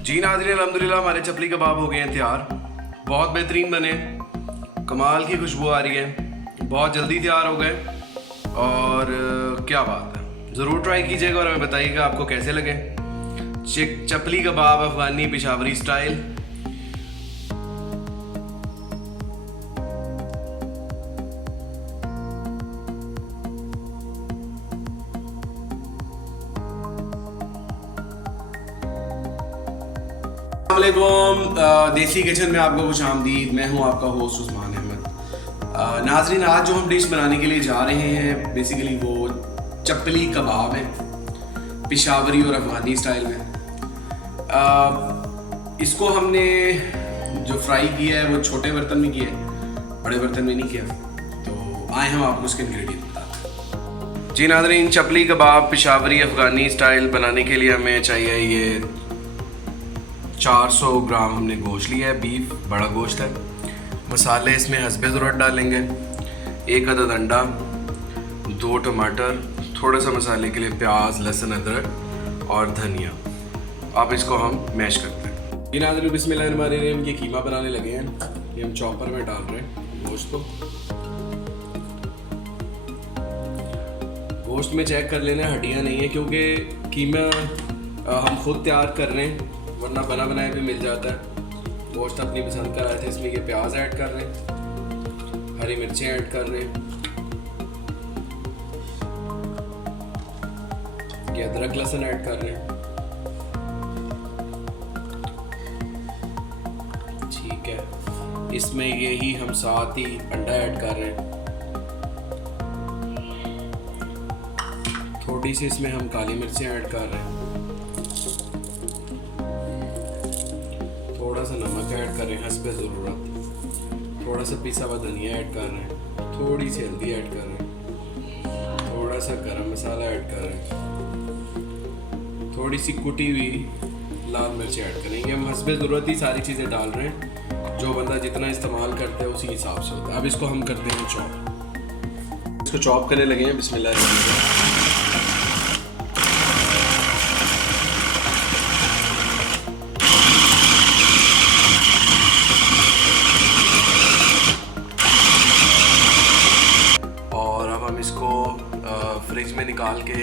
जी नाज़रीन, अल्हम्दुलिल्लाह हमारे चपली कबाब हो गए हैं तैयार। बहुत बेहतरीन बने, कमाल की खुशबू आ रही है, बहुत जल्दी तैयार हो गए और क्या बात है। ज़रूर ट्राई कीजिएगा और हमें बताइएगा आपको कैसे लगे। चपली कबाब अफ़गानी पेशावरी स्टाइल। अस्सलामुअलैकुम, देसी किचन में आपको खुश आमदीद। मैं हूं आपका होस्ट उस्मान अहमद। नाजरीन, आज जो हम डिश बनाने के लिए जा रहे हैं बेसिकली वो चपली कबाब है, पेशावरी और अफ़गानी स्टाइल में। इसको हमने जो फ्राई किया है वो छोटे बर्तन में किया है, बड़े बर्तन में नहीं किया। तो आए हम आपको उसके इंग्रेडिएंट बताते हैं। जी नाजरीन, चपली कबाब पेशावरी अफ़गानी स्टाइल बनाने के लिए हमें चाहिए ये 400 ग्राम हमने गोश्त लिया है, बीफ, बड़ा गोश्त है। मसाले इसमें हस्बे ज़रूरत डालेंगे। 1 अदद अंडा, 2 टमाटर, थोड़ा सा मसाले के लिए प्याज, लहसुन, अदरक और धनिया। अब इसको हम मैश करते हैं। ये नाज़रीन, बिस्मिल्लाहिर्रहमानिर्रहीम, ये कीमा बनाने लगे हैं। ये हम चॉपर में डाल रहे हैं गोश्त को। गोश्त में चेक कर लेना हड्डियाँ नहीं है, क्योंकि कीमा हम खुद तैयार कर रहे हैं, वरना बना बनाया भी मिल जाता है। गोश्त अपनी पसंद का आया था। इसमें ये प्याज ऐड कर रहे हैं, हरी मिर्चें ऐड कर रहे हैं, ये अदरक लहसुन ऐड कर रहे हैं। ठीक है, इसमें यही हम साथ ही अंडा ऐड कर रहे हैं। थोड़ी सी इसमें हम काली मिर्चें ऐड कर रहे हैं, थोड़ा सा नमक ऐड कर रहे हैं हस्बे ज़रूरत, थोड़ा सा पिसा हुआ धनिया ऐड कर रहे हैं, थोड़ी सी हल्दी ऐड कर रहे हैं, थोड़ा सा गरम मसाला ऐड कर रहे हैं, थोड़ी सी कुटी हुई लाल मिर्च ऐड करेंगे। हम हस्बे ज़रूरत ही सारी चीज़ें डाल रहे हैं, जो बंदा जितना इस्तेमाल करता है उसी हिसाब से होता है। अब इसको हम करते हैं चॉप। इसको चॉप करने लगे हैं। बिस्मिल्लाह। इसको फ्रिज में निकाल के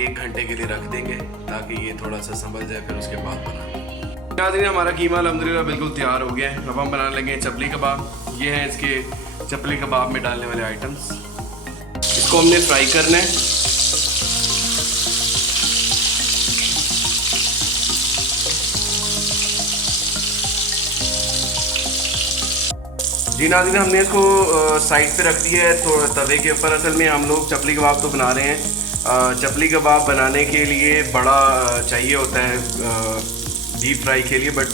1 घंटे के लिए रख देंगे ताकि ये थोड़ा सा संभल जाए, फिर उसके बाद बनाएंगे। नाज़रीन, हमारा कीमा अल्हम्दुलिल्लाह बिल्कुल तैयार हो गया है। अब हम बनाने लगे चपली कबाब। ये हैं इसके चपली कबाब में डालने वाले आइटम्स। इसको हमने फ्राई करना है। जी नाज़रीन, हमने इसको साइड पे रख दिया है तो तवे के ऊपर। असल में हम लोग चपली कबाब तो बना रहे हैं। चपली कबाब बनाने के लिए बड़ा चाहिए होता है डीप फ्राई के लिए, बट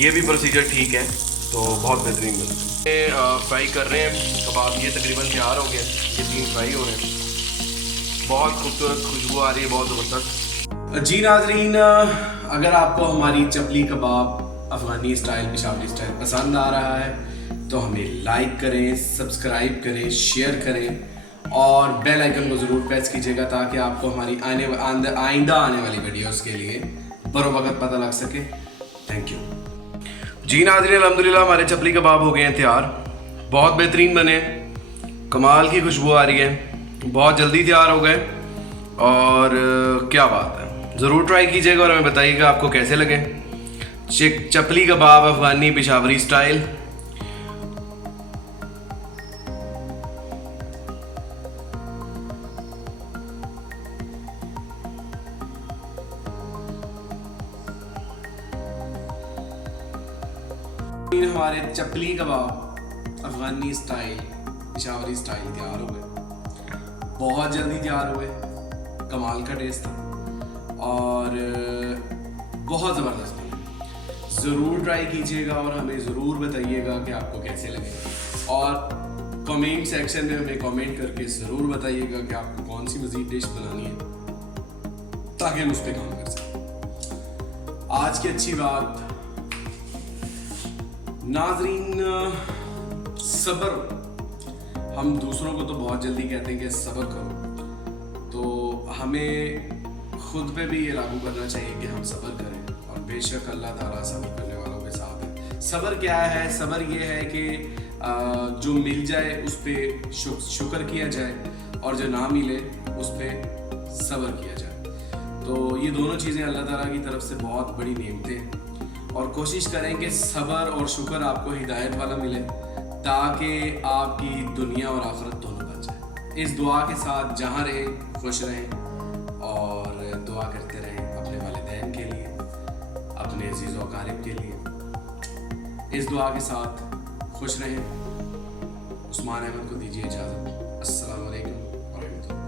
ये भी प्रोसीजर ठीक है, तो बहुत बेहतरीन बनता है। फ्राई कर रहे हैं कबाब। ये तकरीबन तैयार हो गया, ये 3 फ्राई हो रहे हैं। बहुत खूबसूरत खुशबू आ रही है, बहुत ज़बरदस्त। जी नाज़रीन, अगर आपको हमारी चपली कबाब अफ़गानी स्टाइल पेशावरी स्टाइल पसंद आ रहा है तो हमें लाइक करें, सब्सक्राइब करें, शेयर करें और बेल आइकन को ज़रूर प्रेस कीजिएगा ताकि आपको हमारी आइंदा आने वाली वीडियोस के लिए बरोवक्त पता लग सके। Thank you. जी नाज़रीन, अल्हम्दुलिल्लाह हमारे चपली कबाब हो गए हैं तैयार। बहुत बेहतरीन बने, कमाल की खुशबू आ रही है, बहुत जल्दी तैयार हो गए और क्या बात है। ज़रूर ट्राई कीजिएगा और हमें बताइएगा आपको कैसे लगे। चपली कबाब अफ़गानी पेशावरी स्टाइल। हमारे चपली कबाब अफ़गानी स्टाइल पेशावरी स्टाइल तैयार हो गए, बहुत जल्दी तैयार हुए, कमाल का टेस्ट था और बहुत ज़बरदस्त बने। ज़रूर ट्राई कीजिएगा और हमें ज़रूर बताइएगा कि आपको कैसे लगे, और कमेंट सेक्शन में हमें कमेंट करके ज़रूर बताइएगा कि आपको कौन सी मज़ीद डिश बनानी है ताकि हम उस पर काम कर सकें। आज की अच्छी बात नाज़रीन, सब्र। हम दूसरों को तो बहुत जल्दी कहते हैं कि सब्र करो, तो हमें खुद पे भी ये लागू करना चाहिए कि हम सब्र करें और बेशक अल्लाह ताला सब्र करने वालों के साथ है। सब्र क्या है? सब्र ये है कि जो मिल जाए उस पर शुक्र किया जाए और जो ना मिले उस पर सब्र किया जाए। तो ये दोनों चीज़ें अल्लाह ताला की तरफ से बहुत बड़ी नेमतें हैं और कोशिश करें कि सब्र और शुक्र आपको हिदायत वाला मिले ताकि आपकी दुनिया और आखिरत दोनों बच जाए। इस दुआ के साथ जहाँ रहें खुश रहें और दुआ करते रहें अपने वालिदैन के लिए, अपने अजीज़ व अकारिब के लिए। इस दुआ के साथ खुश रहें। उस्मान अहमद को दीजिए इजाज़त। अस्सलाम वालेकुम व रहमतुल्लाह।